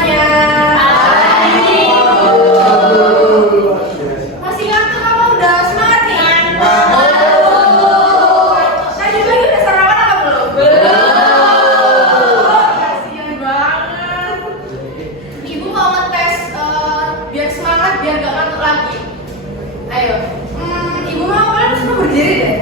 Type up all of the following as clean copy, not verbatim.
semuanya. Masih ngantuk apa udah semangat nih? Saya juga udah sarapan apa belum? Kasian banget. Ibu mau ngetes biar semangat biar gak ngantuk lagi. Ayo. Ibu mau kalian semua berdiri deh.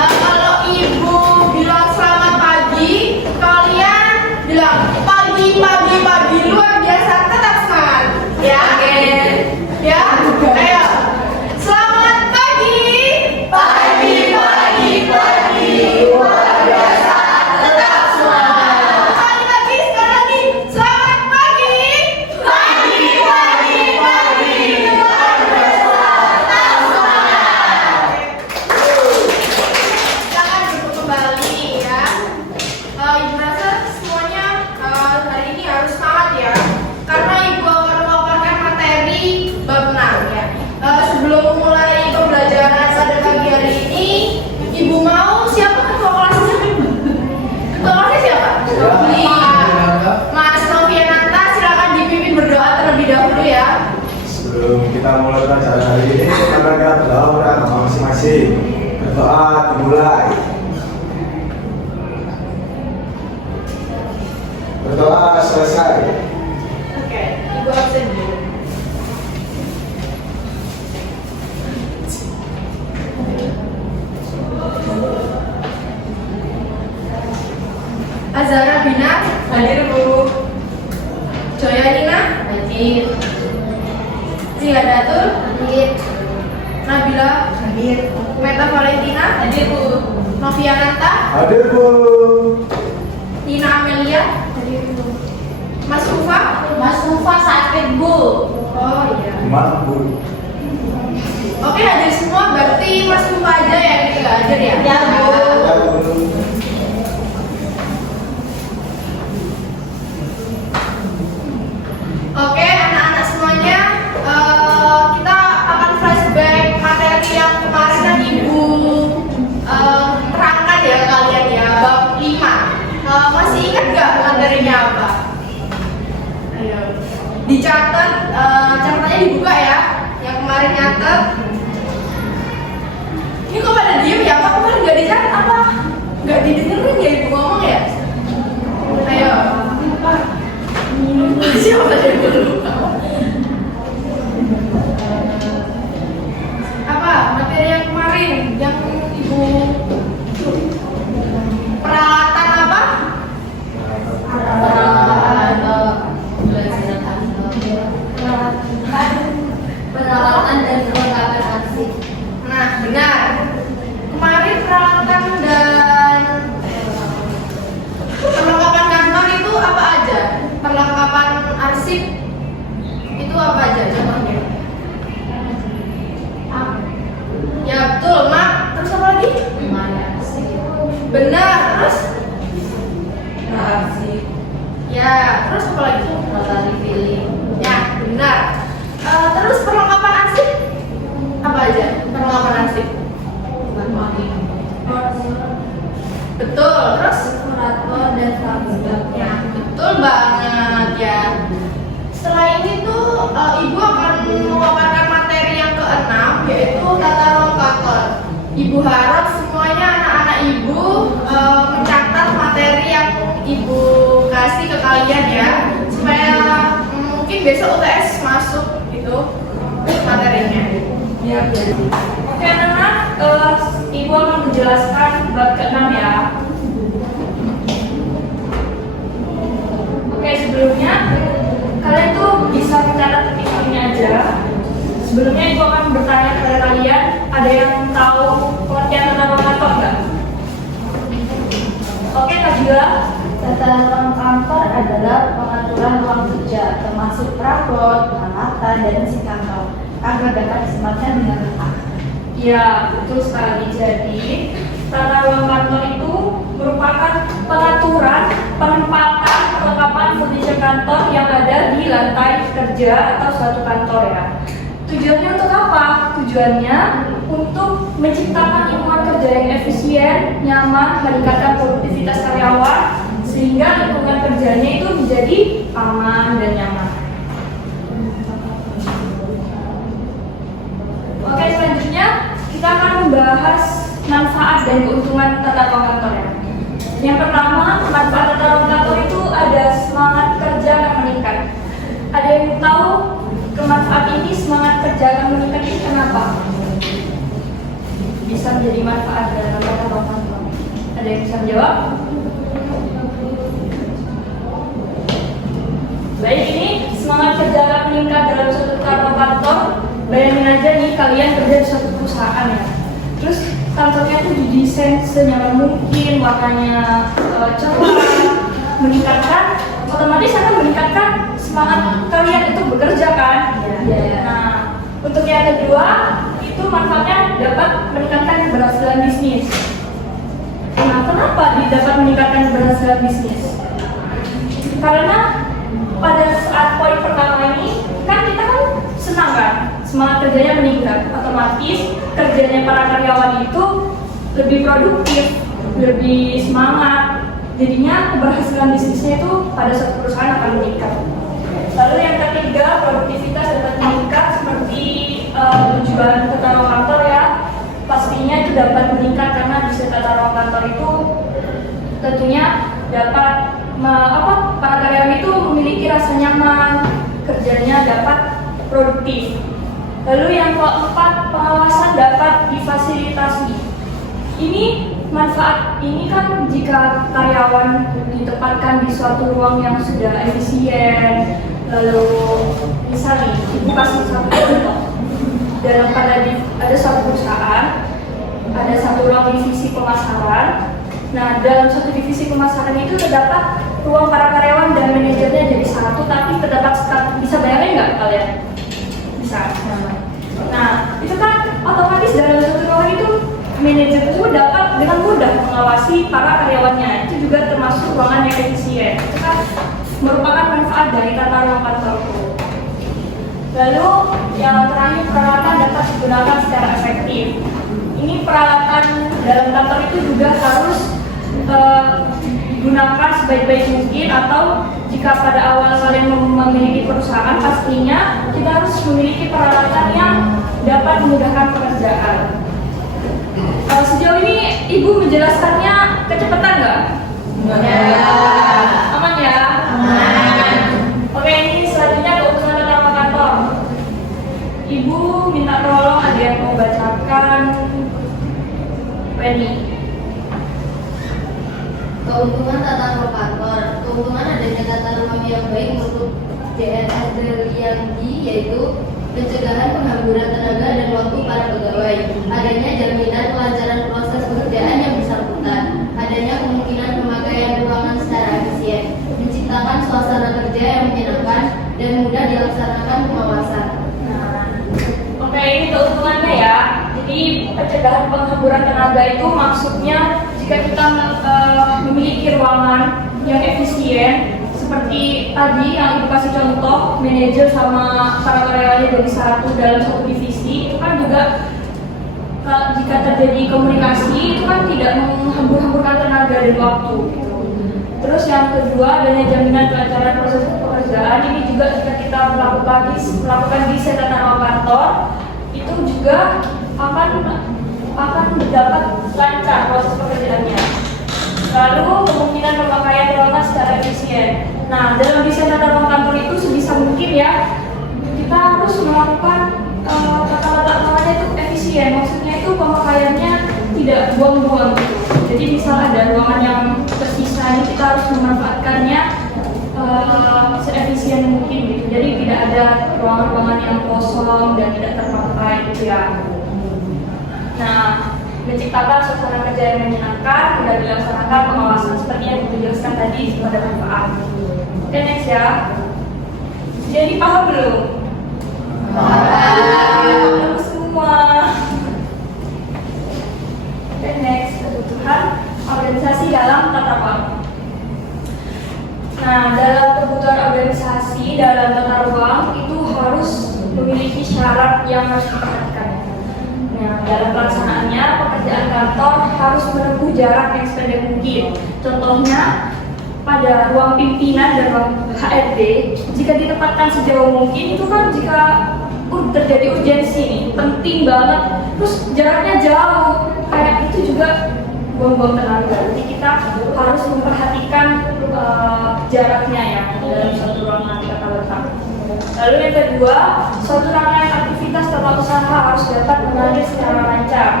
Kalau ibu bilang selamat pagi, kalian bilang pagi luar biasa, tetap semangat. Ya, ya, ayo. Selamat pagi, luar biasa, tetap semangat. Sekali lagi, selamat pagi, luar biasa, tetap semangat. Silakan duduk kembali ya. Ibu rasa semuanya hari ini harus semangat ya, karena ibu akan memaparkan materi bab 6 ya. Sebelum mulai pembelajaran pada pagi hari ini, ibu mau siapa ketua kelasnya? Ketua kelasnya siapa? Mas Noviananta, silakan dipimpin berdoa terlebih dahulu ya. Sebelum kita mulai pelajaran hari ini, karena kita berdoa pada agama masing-masing. Berdoa dimulai. Berdoa selesai. Oke, ibu absen dulu. Azhara Bina hadir Bu. Joya Nina hadir. Ziyadatul hadir. Nabila hadir. Meta Valentina hadir Bu. Noviananta Hadir Bu. Tina Amelia hadir Bu. Mas Ufa sakit Bu. Oh iya. Gimana Bu? Oke, hadir semua, berarti Mas Ufa aja yang nggak hadir ya? Ya Bu. Oke, anak-anak semuanya, kita akan flashback materi yang kemarin yang Ibu terangkan ya kalian ya, bab 5. Masih ingat nggak materinya apa? Ayo, dicatat, catatannya dibuka ya. Yang kemarin nyatet. Ini kok pada diem ya? Apa kemarin nggak dicatat apa? Nggak didengerin ya Ibu ngomong ya? Ayo. Siapa yang lupa? Apa materi yang kemarin yang Ibu peralatan apa? Peralatan dan perlengkapan arsip. Nah, benar. Kemarin peralatan dan perlengkapan kantor itu apa aja? Perlengkapan arsip itu apa aja contohnya? Ya betul, Mak. Terus apa lagi? Benar. Terus? Arsip. Ya, terus apa lagi? Matahari pilih. Ya, benar. Terus perlengkapan arsip apa aja? Perlengkapan arsip. Betul. Terus? Kalkulator dan kalkulator. Ya, betul banget ya. Setelah ini tuh Ibu akan memaparkan materi yang ke-6, yaitu tata ruang kantor. Ibu harap semuanya anak-anak Ibu mencatat materi yang Ibu kasih ke kalian ya, supaya mungkin besok UTS masuk itu materinya. Ya, jadi. Oke anak-anak, Ibu akan menjelaskan bab ke-6 ya. Oke, sebelumnya kalian tuh bisa mencatat ini aja. Sebelumnya Ibu akan bertanya kepada kalian, ada yang tahu pengertian tata ruang kantor nggak? Oke, Najila. Tata ruang kantor adalah pengaturan ruang kerja, termasuk perabot, peralatan, dan mesin kantor, agar dapat disempatkan dengan lengkap. Ya, betul sekali. Jadi, tata ruang kantor itu merupakan pengaturan, penempatan, perlengkapan furniture kantor yang ada di lantai kerja atau suatu kantor ya. Tujuannya untuk apa? Tujuannya untuk menciptakan lingkungan kerja yang efisien, nyaman, meningkatkan produktivitas karyawan, sehingga lingkungan kerjanya itu menjadi aman dan nyaman. Oke, selanjutnya kita akan membahas manfaat dan keuntungan tata ruang kantor ya. Yang pertama, manfaat tata ruang kantor itu ada semangat kerja yang meningkat. Ada yang tahu kemanfaat ini, semangat kerja yang meningkat ini kenapa? Bisa menjadi manfaat dalam tata ruang kantor. Ada yang bisa menjawab? Baik, ini semangat kerja yang meningkat dalam suatu tata ruang kantor. Bayangin aja nih, kalian kerja di suatu perusahaan ya. Terus kantornya tuh didesain senyaman mungkin, warnanya cerah, meningkatkan, otomatis akan meningkatkan semangat kalian itu bekerja kan? Nah, untuk yang kedua, itu manfaatnya dapat meningkatkan keberhasilan bisnis. Nah, kenapa dapat meningkatkan keberhasilan bisnis? Karena pada saat poin pertama ini, kan kita kan senang kan? Semangat kerjanya meningkat, otomatis kerjanya para karyawan itu lebih produktif, lebih semangat, jadinya keberhasilan bisnisnya itu pada suatu perusahaan akan meningkat. Lalu yang ketiga, produktivitas dapat meningkat seperti tujuan tata ruang kantor ya, pastinya itu dapat meningkat karena di tata ruang kantor itu tentunya dapat para karyawan itu memiliki rasa nyaman, kerjanya dapat produktif. Lalu yang keempat, pengawasan dapat difasilitasi. Ini manfaat ini kan jika karyawan ditempatkan di suatu ruang yang sudah efisien, lalu misalnya ibu kasih satu contoh, dalam ada suatu perusahaan, ada satu ruang divisi pemasaran. Nah, dalam satu divisi pemasaran itu terdapat ruang para karyawan dan manajernya jadi satu, tapi terdapat bisa bayangin nggak kalian? Bisa. Nah, itu kan otomatis dalam satu ruangan itu manajer itu dapat dengan mudah mengawasi para karyawannya. Itu juga termasuk ruangan yang efisien. Itu kan merupakan manfaat dari tata ruang kantor itu. Lalu yang terakhir, peralatan dapat digunakan secara efektif. Ini peralatan dalam kantor itu juga harus digunakan sebaik-baik mungkin, atau jika pada awal kalian memiliki perusahaan, pastinya kita harus memiliki peralatan yang dapat memudahkan pekerjaan. Sejauh ini ibu menjelaskannya kecepatan nggak? Aman ya? Aman. Oke, ini selanjutnya keuntungan tata ruang kantor. Ibu minta tolong ada yang mau bacakan. Penny. Keuntungan tata ruang kantor. Keuntungan adanya tata ruang yang baik untuk DNS Deliandi yaitu pencegahan pengangguran tenaga dan waktu para pegawai, adanya jaminan kelancaran proses pekerjaan yang bersangkutan, adanya kemungkinan pemakaian ruangan secara efisien, menciptakan suasana kerja yang menyenangkan dan mudah dilaksanakan pengawasan. Oke, ini keuntungannya ya. Jadi pencegahan pengangguran tenaga itu maksudnya jika kita memiliki ruangan yang efisien, seperti tadi yang ibu kasih contoh, manajer sama para karyawannya dari satu dalam satu divisi, itu kan juga jika terjadi komunikasi itu kan tidak menghambur-hamburkan tenaga dan waktu gitu. Terus yang kedua, adanya jaminan kelancaran proses pekerjaan. Ini juga jika kita melakukan desain tata ruang kantor, itu juga akan dapat lancar proses pekerjaannya. Lalu kemungkinan pemakaian ruangan secara efisien. Nah, dalam desain tata ruang kantor itu sebisa mungkin ya kita harus melakukan tata ruangannya itu efisien. Maksudnya itu pemakaiannya tidak buang-buang gitu. Jadi misal ada ruangan yang tersisa, ini kita harus memanfaatkannya seefisien mungkin gitu. Jadi tidak ada ruangan-ruangan yang kosong dan tidak terpakai gitu ya. Nah, menciptakan suasana kerja yang menyenangkan dan dilaksanakan pengawasan seperti yang dijelaskan tadi pada manfaat. Oke, next ya. Jadi paham belum? Paham semua. Oke, next, kebutuhan organisasi dalam tata ruang. Nah, dalam kebutuhan organisasi dalam tata ruang itu harus memiliki syarat yang harus diperhatikan. Nah, dalam pelaksanaannya, pekerjaan kantor harus harus menempuh jarak yang sependek mungkin. Contohnya pada ruang pimpinan dan ruang HRD, jika ditempatkan sejauh mungkin itu kan jika terjadi urgensi nih, penting banget, terus jaraknya jauh, kayak itu juga buang-buang tenaga. Jadi kita harus memperhatikan jaraknya ya dalam suatu ruangan tata letak. Lalu yang kedua, suatu rangkaian aktivitas tempat usaha harus dapat mengalir secara lancar.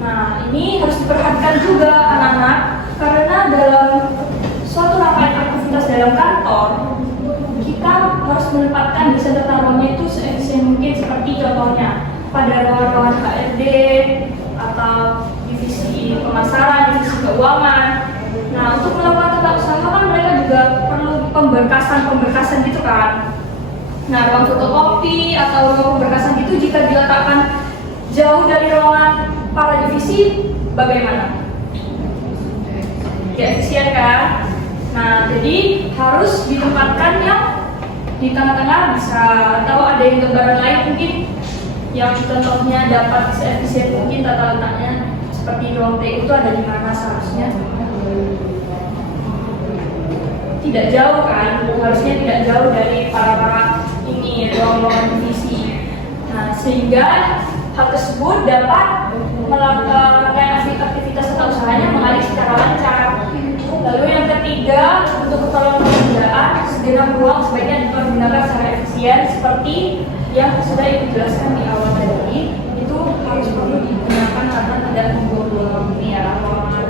Nah, ini harus diperhatikan juga anak-anak, karena dalam suatu rangkaian aktivitas dalam kantor, kita harus menempatkan desain tata ruangnya itu seefisien mungkin, seperti contohnya pada ruangan HRD atau divisi pemasaran, divisi keuangan. Nah, untuk melakukan tata usaha kan mereka juga perlu pemberkasan gitu kan. Nah, ruang fotokopi atau ruang pemberkasan itu jika diletakkan jauh dari ruangan para divisi, bagaimana? Ya, efisien kan? Nah, jadi harus ditempatkan yang di tengah-tengah, bisa tahu ada yang gambaran lain mungkin yang contohnya dapat seefisien mungkin tata letaknya, seperti ruang T itu ada di mana seharusnya? Tidak jauh kan? Harusnya tidak jauh dari para ini ruang-ruang divisi. Nah, sehingga hal tersebut dapat melakukan aktivitas tata usahanya mengalir secara lancar. Lalu yang ketiga, untuk keperluan pekerjaan, segenap ruang sebaiknya dipergunakan secara efisien seperti yang sudah Ibu jelaskan di awal tadi. Itu harus perlu digunakan karena tidak membuang-buang ini ya ruangan.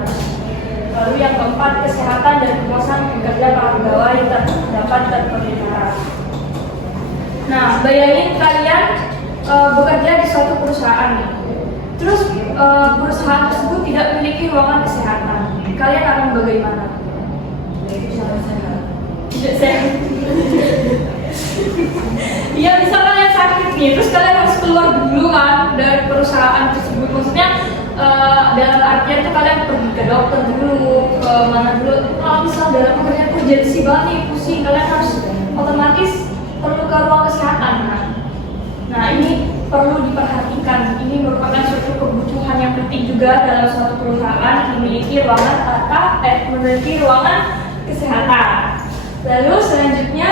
Lalu yang keempat, kesehatan dan kepuasan pekerja para pegawai dapat terpelihara. Nah, bayangin kalian bekerja di suatu perusahaan nih. Terus perusahaan tersebut tidak memiliki ruangan kesehatan. Kalian akan bagaimana? Tidak sehat. Iya, bisa kalian sakit nih, terus kalian harus keluar dulu kan dari perusahaan tersebut. Maksudnya dalam artian itu kalian pergi ke dokter dulu, ke mana dulu. Kalau misal dalam pekerjaan urgensi banget nih, pusing, kalian harus otomatis perlu ke ruang kesehatan kan. Nah, ini perlu diperhatikan. Ini merupakan suatu kebutuhan yang penting juga dalam suatu perusahaan memiliki memiliki ruangan kesehatan. Lalu selanjutnya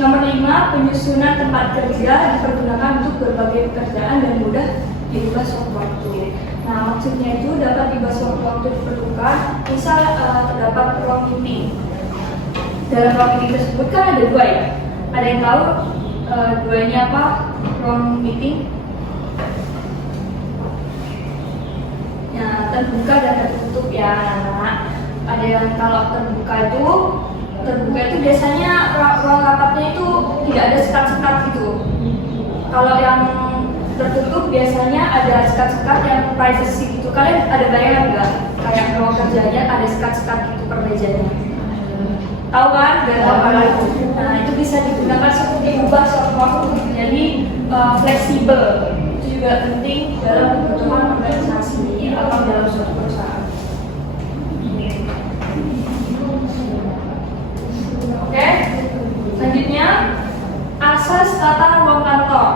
nomor 5, penyusunan tempat kerja dipergunakan untuk berbagai pekerjaan dan mudah diubah sewaktu-waktu. Nah, maksudnya itu dapat diubah sewaktu-waktu diperlukan. Misal terdapat ruang meeting. Dalam ruang meeting tersebut kan ada 2 ya. Ada yang tahu 2 ini apa? Ruang meeting? Ya, terbuka dan tertutup ya. Ada yang kalau terbuka itu biasanya ruang rapatnya itu tidak ada sekat-sekat gitu. Kalau yang tertutup biasanya ada sekat-sekat yang privacy gitu. Kalian ada bayangan nggak? Kayak ruang kerjanya ada sekat-sekat gitu per mejanya. Tahu kan? Gak tahu kan? Nah, itu bisa digunakan seperti ubah sewaktu-waktu jadi fleksibel. Itu juga penting dalam kebutuhan organisasi atau dalam suatu perusahaan. Oke, selanjutnya asas tata ruang kantor.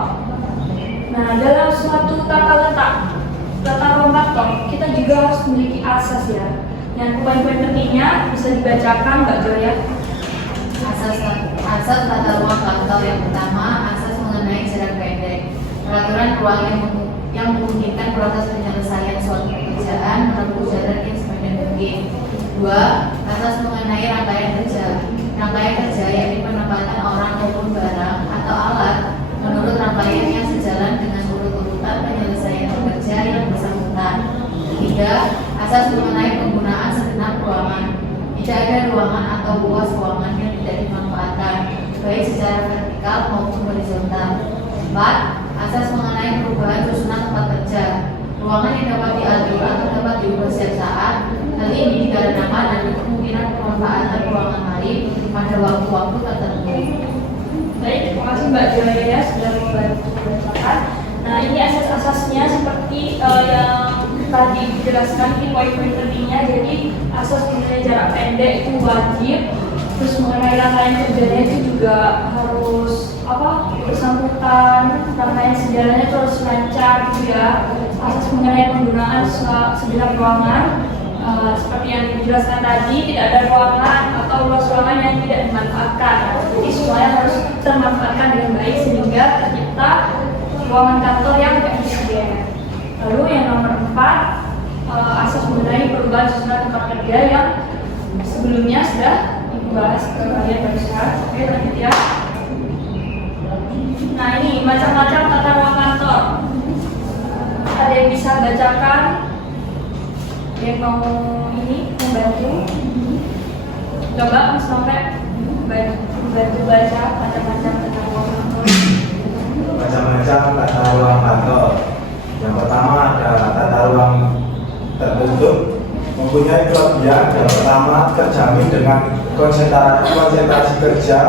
Nah, dalam suatu tata ruang kantor, kita juga harus memiliki asas ya. Yang poin-poin pentingnya bisa dibacakan Mbak Joya. Asas tata ruang kantor yang pertama, asas mengenai jarak pendek. Peraturan ruang yang memungkinkan proses penyelesaian suatu pekerjaan menempuh jarak yang sependek mungkin. 2. Asas mengenai rangkaian kerja. Rangkaian kerja yakni penempatan orang maupun barang atau alat menurut rangkaian yang sejalan dengan urut-urutan penyelesaian pekerja yang bersangkutan. 3. Asas mengenai penggunaan segenap ruangan. Tidak ada ruangan atau luas ruangan yang tidak dimanfaatkan, baik secara vertikal maupun horizontal. 4. Asas mengenai perubahan susunan tempat kerja. Ruangan yang dapat diatur atau dapat diubah setiap saat. Hal ini dikarenakan ada kemungkinan pemanfaatan ruangan lain pada waktu-waktu tertentu. Baik, terima kasih Mbak Joya sudah membantu membacakan. Nah, ini asas-asasnya seperti yang tadi dijelaskan di poin-poin pentingnya. Jadi asas mengenai jarak pendek itu wajib. Terus mengenai rangkaian kerjanya itu juga harus bersangkutan, rangkaian sejalannya itu harus lancar gitu ya. asas mengenai penggunaan segenap ruangan. Seperti yang dijelaskan tadi, tidak ada ruangan atau luas ruangan yang tidak dimanfaatkan. Jadi semuanya harus termanfaatkan dengan baik sehingga tercipta ruangan kantor yang efisien. Lalu yang nomor 4, asas mengenai perubahan susunan tempat kerja yang sebelumnya sudah dibahas ke kalian barusan. Oke, lanjut ya. Nah, ini macam-macam tata ruang kantor. Ada yang bisa bacakan? Yang mau ini membantu? Coba Mas Novel bantu baca macam-macam tata ruang kantor. Macam-macam tata ruang kantor. Yang pertama ada tata ruang tertutup, mempunyai kelebihan. Yang pertama terjamin dengan konsentrasi kerja.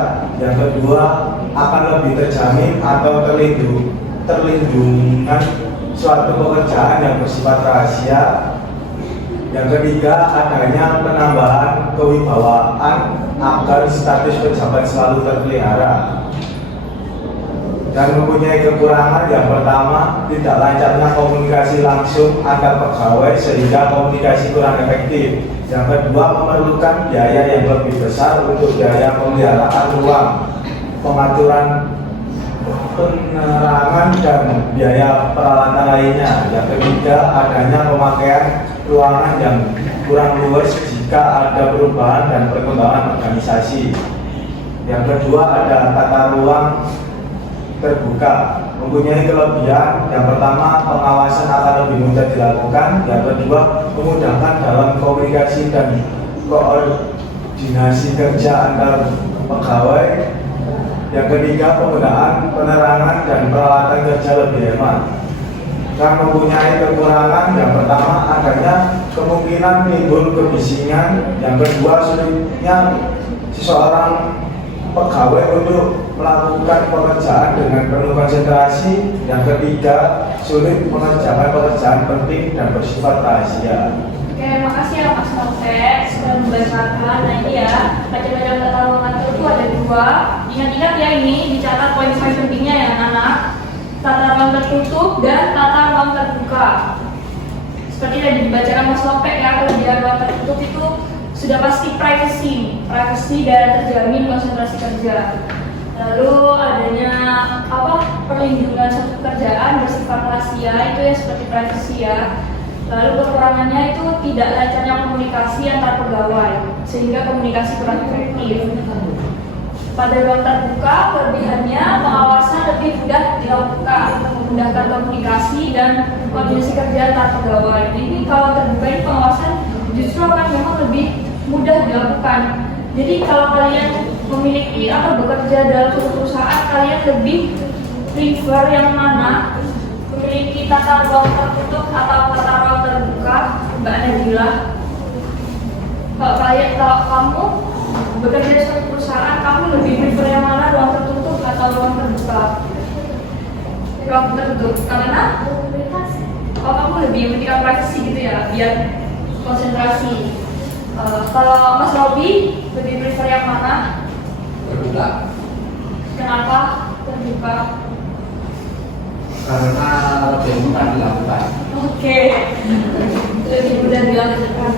Yang kedua akan lebih terjamin atau terlindungan suatu pekerjaan yang bersifat rahasia. Yang ketiga adanya penambahan kewibawaan agar status pejabat selalu terpelihara. Dan mempunyai kekurangan. Yang pertama, tidak lancarnya komunikasi langsung antar pegawai sehingga komunikasi kurang efektif. Yang kedua, memerlukan biaya yang lebih besar untuk biaya pemeliharaan ruang, pengaturan penerangan dan biaya peralatan lainnya. Yang ketiga, adanya pemakaian ruangan yang kurang luas jika ada perubahan dan perkembangan organisasi. Yang kedua, ada tata ruang terbuka, mempunyai kelebihan. Yang pertama, pengawasan akan lebih mudah dilakukan. Yang kedua, memudahkan dalam komunikasi dan koordinasi kerja antar pegawai. Yang ketiga, penggunaan penerangan dan peralatan kerja lebih hemat. Dan mempunyai kekurangan. Yang pertama, adanya kemungkinan timbul kebisingan. Yang kedua, sulitnya seseorang pegawai untuk melakukan pekerjaan dengan penuh konsentrasi. Yang ketiga, sulit mengerjakan pekerjaan penting dan bersifat rahasia. Oke, makasih ya Mas Novel sudah membacakan. Nah ini ya, macam-macam tata ruang kantor itu ada 2. Ingat-ingat ya, ini dicatat poin-poin pentingnya ya anak-anak. Tata ruang tertutup dan tata ruang terbuka. Seperti tadi dibacakan Mas Novel ya, kalau di ruang tertutup itu sudah pasti privacy dan terjamin konsentrasi kerja. Lalu adanya perlindungan suatu pekerjaan bersifat rahasia, itu ya seperti privacy ya. Lalu kekurangannya itu tidak lancarnya komunikasi antar pegawai sehingga komunikasi kurang efektif. Pada ruang terbuka, kelebihannya pengawasan lebih mudah dilakukan, memudahkan komunikasi dan koordinasi kerja antar pegawai. Jadi kalau terbuka ini pengawasan justru akan memang lebih mudah dilakukan. Jadi kalau kalian memiliki atau bekerja dalam suatu perusahaan, kalian lebih prefer yang mana? Memiliki tata ruang tertutup atau tata ruang terbuka? Mbak Nadila, kalau kamu bekerja di suatu perusahaan, kamu lebih prefer yang mana, ruang tertutup atau ruang terbuka? Ruang tertutup, karena kamu lebih mementingkan privasi gitu ya, biar konsentrasi. Kalau Mas Robi lebih prefer yang mana? Terbuka. Kenapa terbuka? Karena lebih mudah dilakukan. Oke, lebih mudah dilakukan.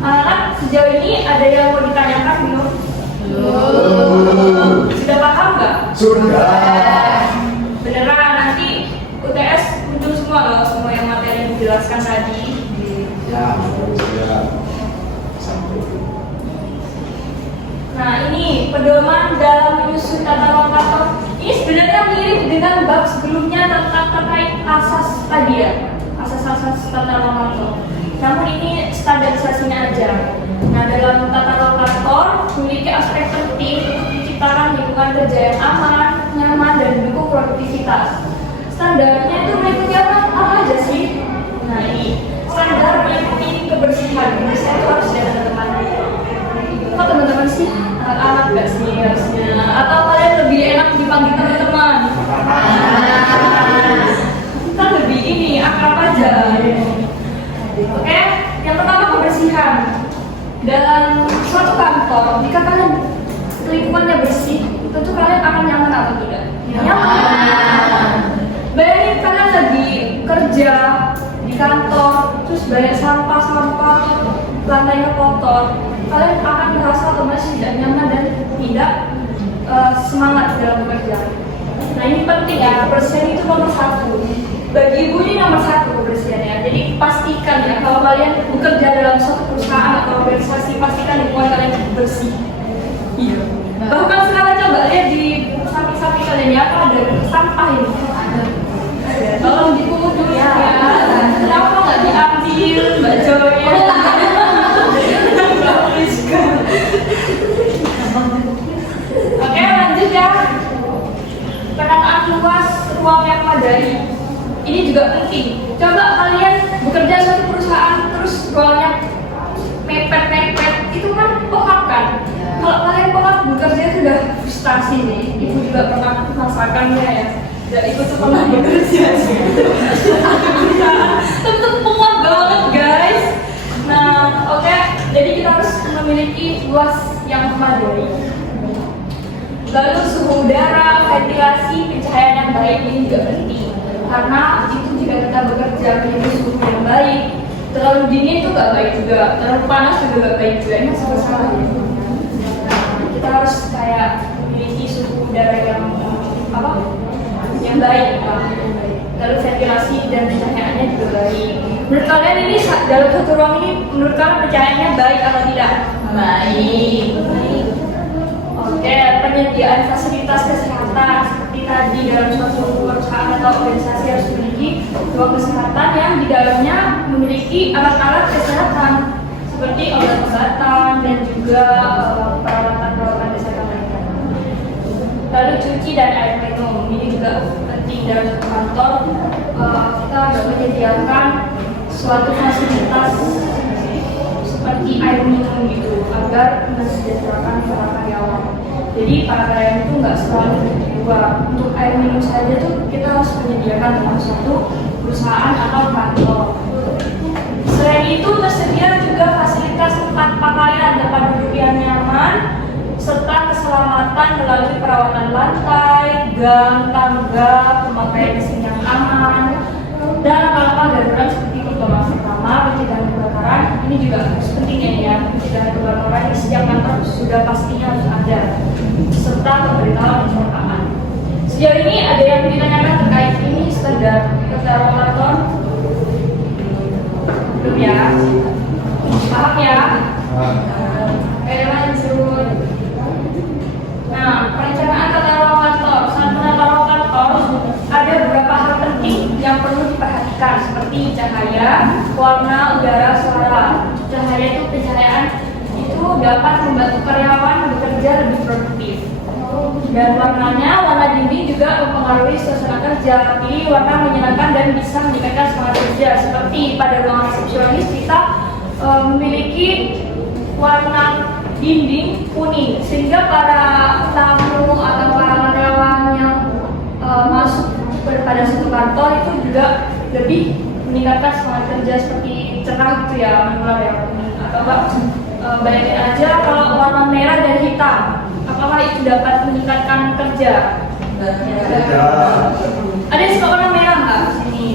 Anak-anak sejauh ini ada yang mau ditanyakan belum? Belum. Sudah paham nggak? Sudah. Beneran nanti UTS muncul semua loh, semua yang materi yang dijelaskan tadi. Ya, Nah ini pedoman dalam menyusun tata ruang kantor. Ini sebenarnya mirip dengan bab sebelumnya tentang terkait asas tadi ya, asas-asas tata ruang kantor. Namun ini standarisasinya aja. Nah dalam tata ruang kantor memiliki aspek penting untuk menciptakan lingkungan kerja yang aman, nyaman dan mendukung produktivitas. Standarnya itu meliputi apa aja sih? Nah ini standar meliputi kebersihan. Kebersihan itu harus ada teman-teman. Kok teman-teman sih? Anak-anak nggak sih harusnya? Atau kalian lebih enak dipanggil teman-teman? Kita lebih ini akrab aja. Oke, yang pertama kebersihan. Dalam suatu kantor, jika kalian lingkungannya bersih, tentu kalian akan nyaman atau tidak? Nyaman. Bayangin kalian lagi kerja di kantor, terus banyak sampah-sampah, lantainya kotor, kalian akan merasa otomatis tidak nyaman dan tidak semangat dalam bekerja. Nah ini penting ya, kebersihan itu nomor satu. Bagi ibu ini nomor satu kebersihannya. Jadi pastikan ya kalau kalian bekerja dalam suatu perusahaan atau organisasi, pastikan lingkungan kalian bersih. Iya. Bahkan sekarang coba lihat di samping-samping kalian ya, apa ada sampah ini? Ada. Tolong dipungut dulu ya. Kenapa nggak diambil Mbak Joya? Oke lanjut ya. Penataan luas ruang yang memadai. Ini juga penting. Coba kalian bekerja di suatu perusahaan terus ruangnya mepet-mepet, itu kan pengap kan? Kalau kalian pengap bekerja sudah frustasi nih. Ibu juga pernah merasakannya ya. Tidak ikut pernah bekerja sih. Tentu pengap banget guys. Nah oke, jadi kita harus memiliki luas yang memadai. Lalu suhu udara, ventilasi, pencahayaan yang baik ini juga penting. Karena itu jika kita bekerja menjadi suhu yang baik, terlalu dingin itu gak baik juga, terlalu panas juga gak baik juga, ini salah ya. Kita harus kayak memiliki suhu udara yang yang baik. Lalu ventilasi dan pencahayaannya juga baik. Menurut kalian ini dalam satu ruang ini, menurut kalian pencahayaannya baik atau tidak? Baik. Oke, penyediaan fasilitas kesehatan seperti tadi dalam suatu perusahaan atau organisasi harus memiliki ruang kesehatan yang di dalamnya memiliki alat-alat kesehatan seperti obat-obatan dan juga peralatan-peralatan kesehatan lainnya. Lalu cuci dan air minum ini juga penting dalam suatu kantor. Kita harus menyediakan suatu fasilitas seperti air minum gitu agar mensejahterakan para karyawan. Jadi para karyawan itu nggak selalu berdua. Untuk air minum saja tuh kita harus menyediakan dalam suatu perusahaan atau kantor. Selain itu tersedia juga fasilitas tempat pakaian, tempat duduk yang nyaman, serta keselamatan melalui perawatan lantai, gang, tangga, pemakaian mesin yang aman, dan langkah darurat seperti pertolongan pertama, pencegahan kebakaran. Ini juga harus pentingnya ya, pencegahan kebakaran di setiap kantor sudah pastinya harus ada, serta pemberitahuan kecelakaan. Sejauh ini ada yang ditanyakan terkait ini standar keterangan kantor? Belum ya? Paham ya? Oke lanjut. Nah, perencanaan tata ruang kantor. Saat menata ruang kantor, ada beberapa hal penting yang perlu diperhatikan seperti cahaya, warna, udara, suara. Cahaya itu pencahayaan itu dapat membantu karyawan bekerja lebih produktif. Dan warnanya, warna dinding juga mempengaruhi suasana kerja. Pilih warna menyenangkan dan bisa meningkatkan semangat kerja. Seperti pada ruang resepsionis kita memiliki warna dinding kuning sehingga para tamu atau para karyawan yang masuk pada suatu kantor itu juga lebih meningkatkan semangat kerja seperti cerah gitu ya, menular ya kuning. Atau bayangin aja kalau warna merah dan hitam, apakah itu dapat meningkatkan kerja? Ada yang suka warna merah nggak di sini?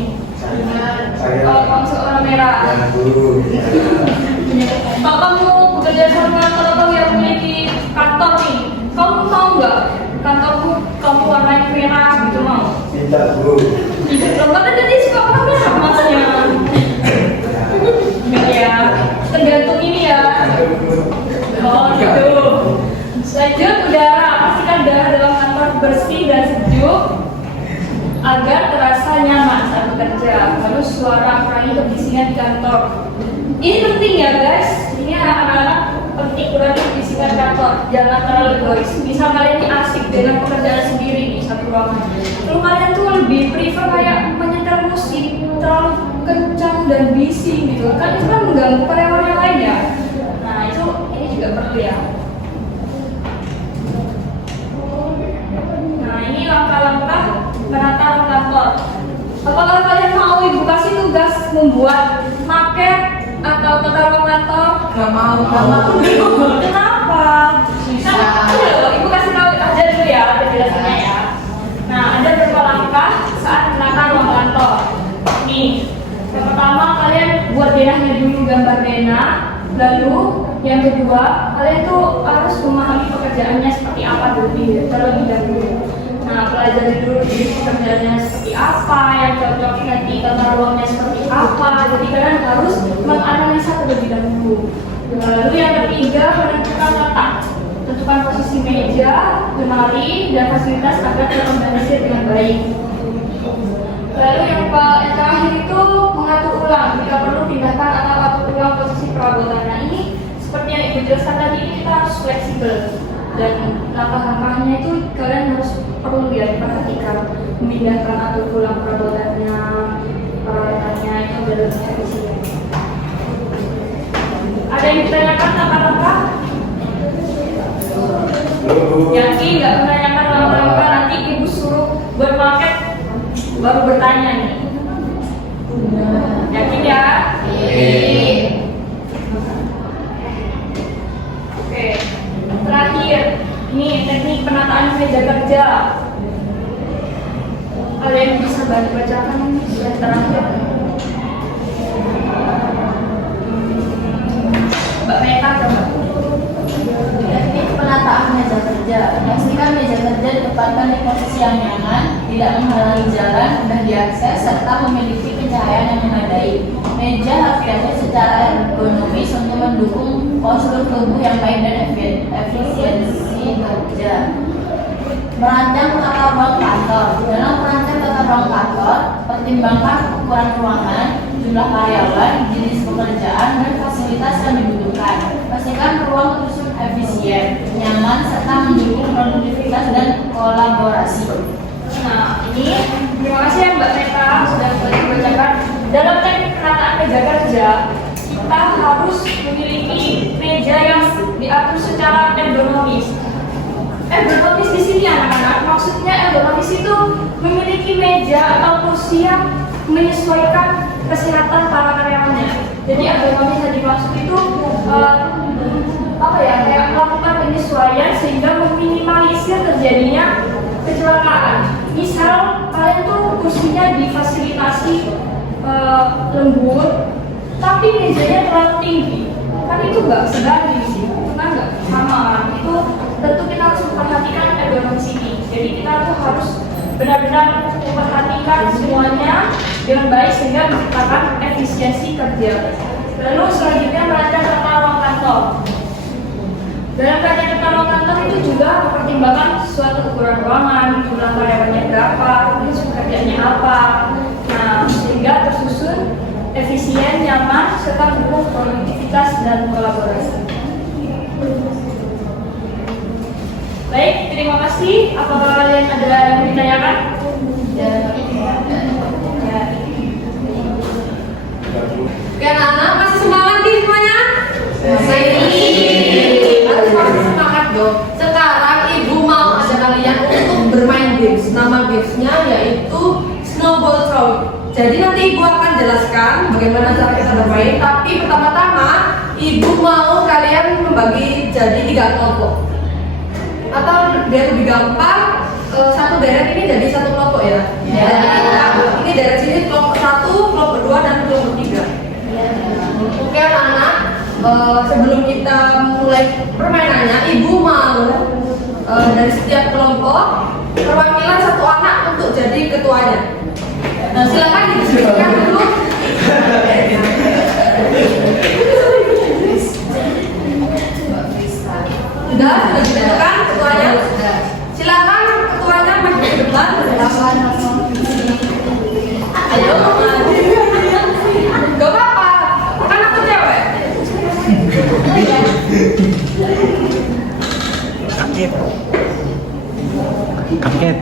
Kalau kamu suka warna merah, kalau kamu bekerja sama kantor yang memiliki kantor nih, kamu tahu nggak kantorku kamu warnanya merah gitu mau? Tidak Bu. Tidak dong, kan tadi suka warna merah masnya. Enggak ya, tergantung ini ya. Oh gitu. Lanjut udara, pastikan udara dalam kantor bersih dan sejuk agar terasa nyaman saat bekerja. Lalu suara kurangi kebisingan di kantor. Ini penting ya guys. Ini anak-anak penting kurangi kebisingan kantor. Jangan terlalu egois. Bisa kalian ini asik dengan pekerjaan sendiri di satu ruangan. Kalau kalian tuh lebih prefer kayak menyetel musik terlalu kencang dan bising gitu, kan itu kan mengganggu karyawan yang lain ya. Nah itu ini juga perlu ya. Nah ini langkah-langkah menata kantor. Apakah kalian mau ibu kasih tugas membuat maket atau tata ruang kantor? Gak mau. Kenapa? Nah, ibu kasih tahu aja dulu ya penjelasannya ya. Nah ada beberapa langkah saat menata ruang kantor. Ini buat denahnya dulu, gambar denah. Lalu yang kedua, kalian tuh harus memahami pekerjaannya seperti apa terlebih dahulu. Nah, pelajari dulu jadi pekerjaannya seperti apa, yang cocok nanti tata ruangnya seperti apa. Jadi kalian harus menganalisa terlebih dahulu. Lalu yang ketiga, menentukan letak. Tentukan posisi meja, lemari, dan fasilitas agar terorganisir dengan baik. Lalu yang terakhir itu mengatur ulang. Jika perlu pindahkan atau atur ulang posisi perabotan. Nah, ini seperti yang Ibu jelaskan tadi, ini kita harus fleksibel. Dan langkah-langkahnya itu kalian harus perlu ya diperhatikan. Memindahkan atau ulang perabotannya, peralatannya itu adalah lebih efisien. Ada yang ditanyakan langkah-langkah? Yakin nggak menanyakan langkah-langkah, nanti Ibu suruh buat paket baru bertanya nih. Yakin ya? Oke. Terakhir, ini teknik penataan meja kerja. Kalian bisa bacakan yang terakhir. Mbak Meta coba. Teknik penataan meja kerja. Pastikan meja kerja ditempatkan di posisi yang nyaman, tidak menghalangi jalan, mudah diakses, serta memiliki pencahayaan yang memadai. Meja harus diatur secara ergonomis untuk mendukung postur tubuh yang baik dan efisiensi kerja. Merancang tata ruang kantor. Dalam merancang tata ruang kantor, pertimbangkan ukuran ruangan, jumlah karyawan, jenis pekerjaan, dan fasilitas yang dibutuhkan. Pastikan ruang tersusun efisien, nyaman, serta mendukung produktivitas dan kolaborasi. Nah, ini terima kasih ya Mbak Meta sudah dibacakan. Dalam teknik penataan meja kerja, kita harus memiliki meja yang diatur secara ergonomis. Ergonomis di sini anak-anak, maksudnya ergonomis itu memiliki meja atau kursi yang menyesuaikan kesehatan para karyawannya. Jadi ergonomis yang dimaksud itu kayak melakukan penyesuaian sehingga meminimalisir terjadinya kecelakaan. Misal kalian tuh kursinya difasilitasi lembut, tapi mejanya terlalu tinggi, kan itu nggak sedang di sini, kan nggak sama orang itu. Tentu kita harus memperhatikan ergonomis ini. Jadi kita tuh harus benar-benar memperhatikan semuanya dengan baik sehingga menciptakan efisiensi kerja. Lalu selanjutnya merancang tata ruang kantor. Dalam merancang tata ruang kantor itu juga mempertimbangkan suatu ukuran ruangan, jumlah karyawannya berapa, jenis pekerjaannya apa. Nah, sehingga tersusun efisien, nyaman, serta mendukung produktivitas dan kolaborasi. Baik, terima kasih. Apakah kalian ada yang ditanyakan? Oke anak-anak, masih semangat nih semuanya? Harus semangat dong. Sekarang Ibu mau ajak kalian untuk bermain games. Nama gamesnya yaitu Snowball Throw. Jadi nanti Ibu akan jelaskan bagaimana cara kita bermain. Tapi pertama-tama Ibu mau kalian membagi jadi 3 kelompok. Atau biar lebih gampang, satu deret ini jadi satu kelompok ya. Ini deret sini kelompok 1, kelompok 2, dan kelompok 3. Oke anak-anak, sebelum kita mulai permainannya, Ibu mau dari setiap kelompok perwakilan satu anak untuk jadi ketuanya. Nah, silakan didiskusikan dulu. Sudah ditentukan ketuanya? Silakan ketuanya maju ke depan. Ayo. Gak apa-apa, kan aku cewek. Kaget.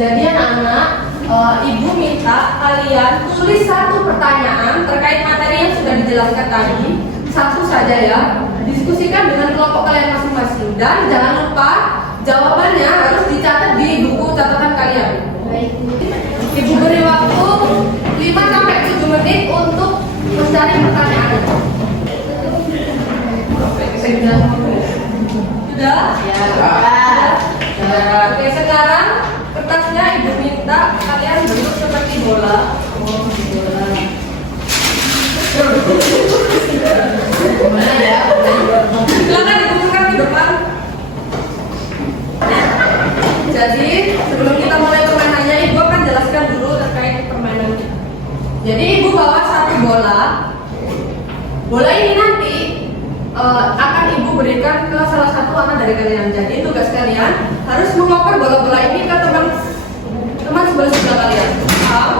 Jadi anak-anak, Ibu minta kalian tulis satu pertanyaan terkait materi yang sudah dijelaskan tadi. Satu saja ya. Diskusikan dengan kelompok kalian masing-masing. Dan jangan lupa jawabannya harus dicatat di buku catatan kalian. Ibu beri waktu 5-7 menit untuk mencari pertanyaan. Sudah? Ya. Oke, sekarang kertasnya Ibu minta bola. Oh, bola. Gimana ya? Silakan dikumpulkan ke depan. Jadi sebelum kita mulai permainannya, ibu akan jelaskan dulu terkait permainan kita. Jadi ibu bawa satu bola. Bola ini nanti akan ibu berikan ke salah satu anak dari kalian. Jadi tugas kalian harus mengoper bola-bola ini ke teman sebelah kalian. Paham?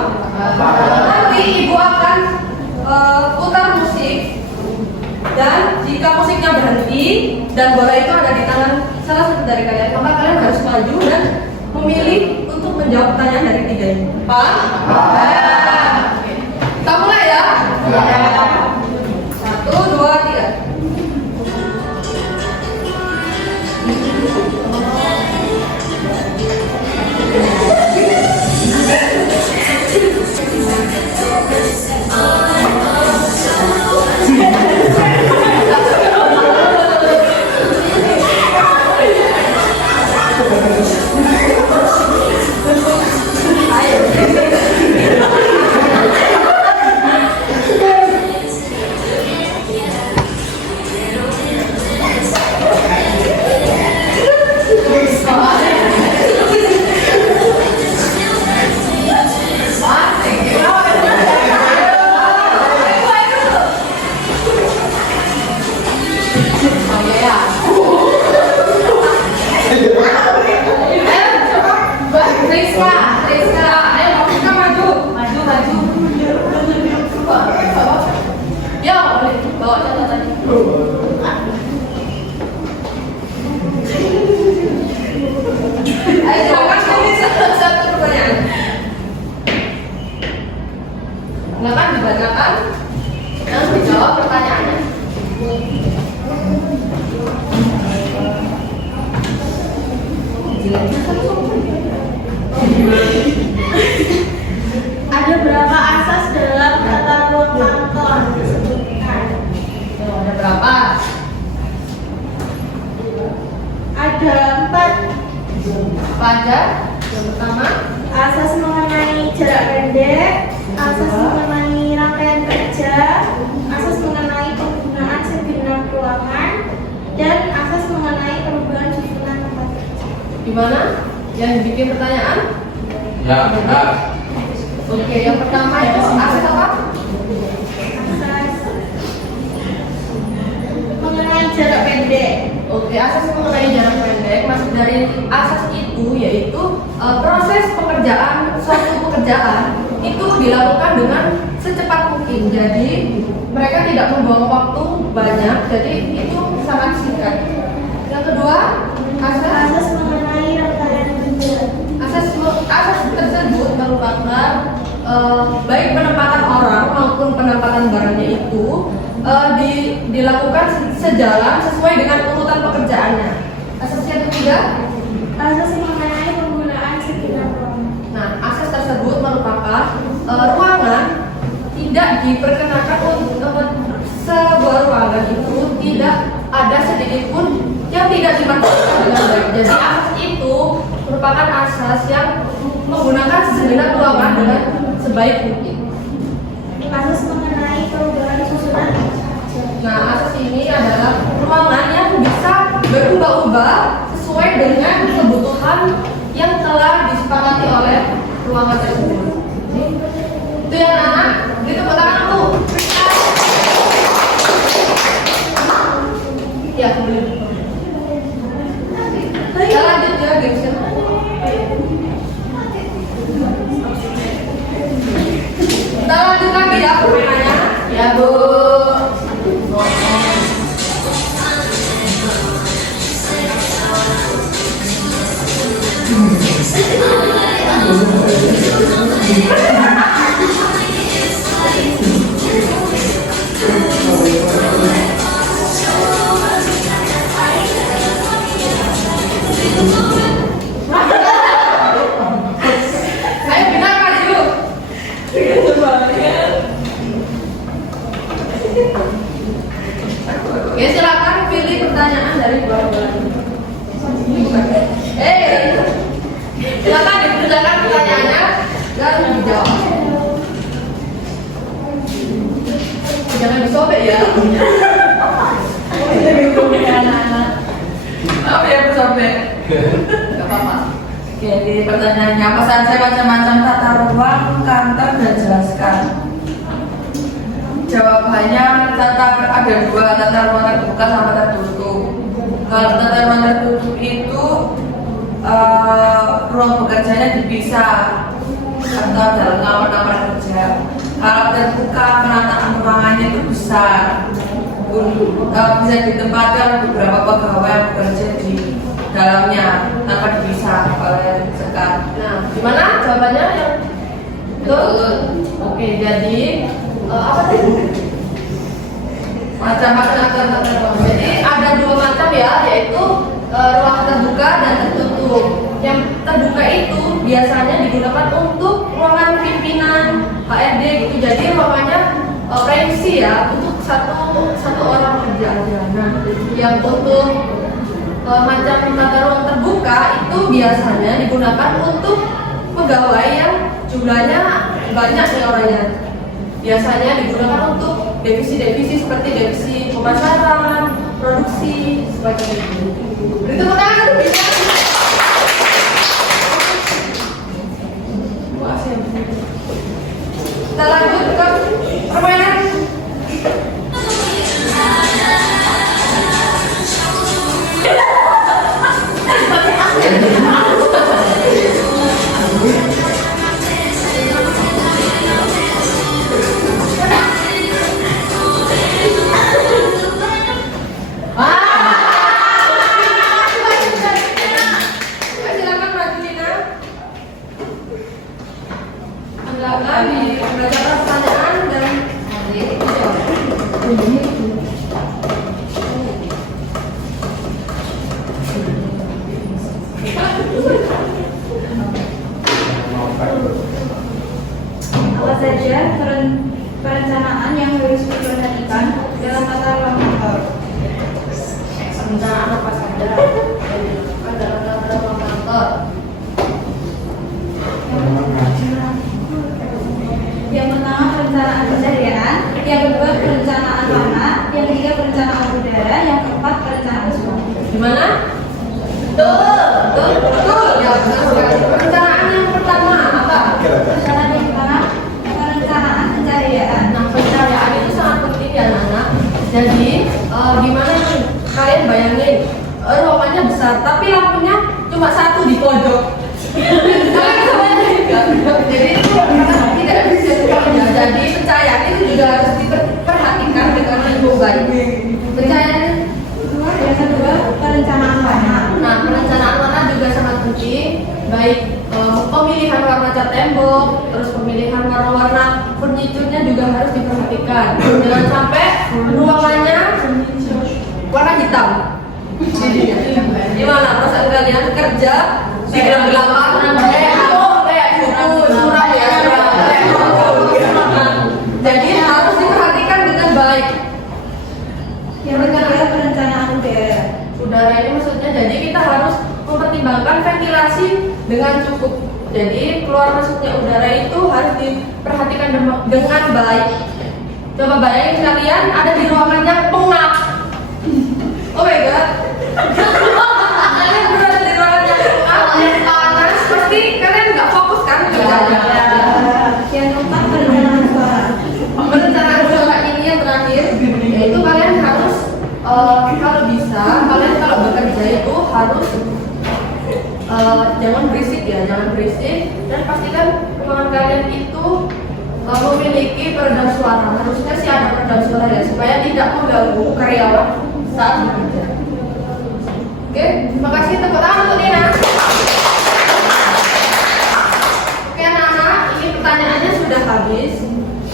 Nanti ibu akan putar musik, dan jika musiknya berhenti dan bola itu ada di tangan salah satu dari kalian, maka kalian harus maju dan memilih untuk menjawab pertanyaan dari tiga ini. Paham? Oke. Kita mulai ya. 1, 2, 3. Silakan dibacakan dan dijawab pertanyaannya. Ada berapa asas dalam tata ruang kantor? Ada berapa? Ada 4. Apa aja? Yang pertama, Asas mengenai jarak pendek, asas mengenai rangkaian kerja, asas mengenai penggunaan segenap ruangan, dan asas mengenai perubahan susunan tempat kerja. gimana? Yang bikin pertanyaan? Ya, benar. Oke, yang pertama itu asas apa? Asas mengenai jarak pendek. Oke, asas mengenai jarak pendek masuk dari asas itu yaitu proses pekerjaan suatu pekerjaan itu dilakukan dengan secepat mungkin. Jadi mereka tidak membuang waktu banyak. Jadi itu sangat singkat. Yang kedua, Asas mengenai rangkaian kerja. asas tersebut merupakan baik penempatan orang maupun penempatan barangnya itu dilakukan sejalan sesuai dengan urutan pekerjaannya. Asas yang ketiga, Asas mengenai penggunaan segenap ruangan. nah asas tersebut merupakan ruangan tidak diperkenakan untuk sebuah ruangan itu tidak ada sedikit pun yang tidak dimanfaatkan dengan baik. Jadi asas itu merupakan asas yang menggunakan segenap ruangan dengan sebaik mungkin. Asas mengenai perubahan susunan tempat kerja. Nah, asas ini adalah ruangan yang bisa berubah-ubah sesuai dengan kebutuhan yang telah disepakati oleh ruangan tersebut. Itu ya anak-anak, itu tepuk tangan aku. Ya, boleh. Kita lanjut ya, guys. Kita lanjut lagi ya permainannya. Ya, Bu. Ayo benar maju. Oke, silakan pilih pertanyaan dari bola-bola. Silakan dikerjakan pertanyaannya dan dijawab. ya. anak-anak. Apa ya bersobek? Gak apa-apa. Oke, di pertanyaannya apa saja macam-macam tata ruang kantor dan jelaskan. Jawabannya ada dua, tata ruang terbuka sama tertutup. Kalau tata ruang tertutup itu ruang bekerjanya dipisah atau dalam kamar-kamar kerja. Kalau terbuka penataan ruangannya itu besar, bisa ditempati oleh beberapa pegawai yang bekerja di dalamnya tanpa dipisah oleh sekat. Nah, gimana jawabannya yang betul? Oke, jadi apa tadi? Macam-macam tata ruang. Jadi ada dua macam ya, yaitu ruang terbuka dan tertutup. Yang terbuka itu biasanya digunakan untuk ruangan pimpinan, HRD gitu. Jadi ruangannya privacy ya, untuk satu orang kerja aja. Nah, yang untuk macam tata ruang terbuka itu biasanya digunakan untuk pegawai yang jumlahnya banyak nih orangnya. Biasanya digunakan untuk divisi-divisi seperti divisi pemasaran, produksi, sebagainya. Beri tepuk tangan bisa. Kita lanjut ke permainan. Silakan Mbak Julina. Silakan belajar pertanyaan dan dijawab. Apa saja perencanaan yang harus diperhatikan dalam tata ruang kantor? Perencanaan apa saja dalam tata ruang kantor? Yang pertama perencanaan pencahayaan, yang kedua perencanaan warna, yang ketiga perencanaan udara, yang keempat perencanaan suara. Gimana? Betul. Ya, benar sekali. Perencanaan yang pertama apa? Perencanaan yang pertama perencanaan pencahayaan. Nah, pencahayaan itu sangat penting ya, anak-anak. Jadi, gimana nih? Kalian bayangin, ruangannya besar, tapi lampunya cuma satu di pojok. Jadi itu tidak bisa dikerja. Jadi pencahayaan itu juga harus diperhatikan dengan baik. Pencahayaan Yang kedua perencanaan warna. Nah, perencanaan warna juga sangat penting, baik pemilihan warna cat tembok, terus pemilihan warna-warna furniturnya juga harus diperhatikan. Jangan sampai ruangannya warna hitam. Gimana perasaan kalian kerja di gelap-gelapan kayak buku surat ya, jadi harus diperhatikan dengan baik. Yang ketiga perencanaan udara. Udara ini maksudnya jadi kita harus mempertimbangkan ventilasi dengan cukup. Jadi keluar masuknya udara itu harus diperhatikan dengan baik. Coba bayangin kalian ada di ruangan yang pengap. Oh my god. Kalian berada di ruangan yang pengap, yang panas, pasti kalian nggak fokus kan kerjanya. Yang keempat perencanaan suara. Perencanaan suara ini yang terakhir, yaitu kalian harus kalau bisa, kalian kalau bekerja itu harus jangan berisik ya, jangan berisik, dan pastikan ruangan kalian itu memiliki peredam suara. Harusnya sih ada peredam suara ya, supaya tidak mengganggu karyawan saat bekerja. Oke, terima kasih, tepuk tangan untuk Nina. Oke anak-anak, ini pertanyaannya sudah habis.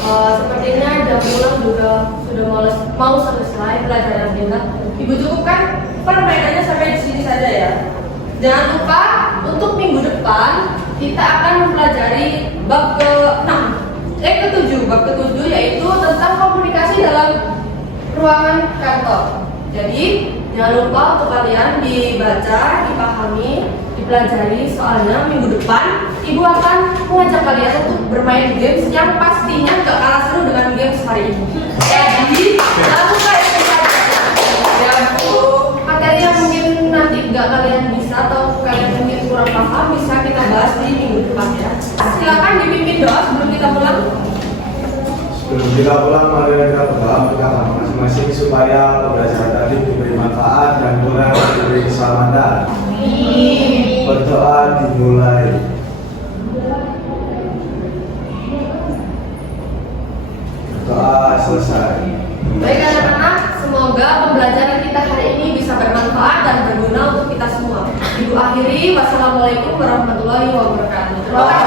Sepertinya jam pulang juga sudah mau selesai pelajaran kita. Ibu cukupkan permainannya sampai di sini saja ya. Jangan lupa untuk minggu depan kita akan mempelajari bab ke-7, bab ke-7 yaitu tentang komunikasi dalam ruangan kantor. Jadi jangan lupa untuk kalian dibaca, dipahami, dipelajari, soalnya minggu depan ibu akan mengajak kalian untuk bermain games yang pastinya gak kalah seru dengan games hari ini. Jadi Sebelum kita pulang, mari kita berdoa berkata masing-masing supaya pembelajaran tadi diberi manfaat dan Tuhan diberi keselamatan. Berdoa dimulai. Berdoa selesai. Baik anak-anak, semoga pembelajaran kita hari ini bisa bermanfaat dan berguna untuk kita semua. Ibu akhiri, wassalamualaikum warahmatullahi wabarakatuh. Terima kasih.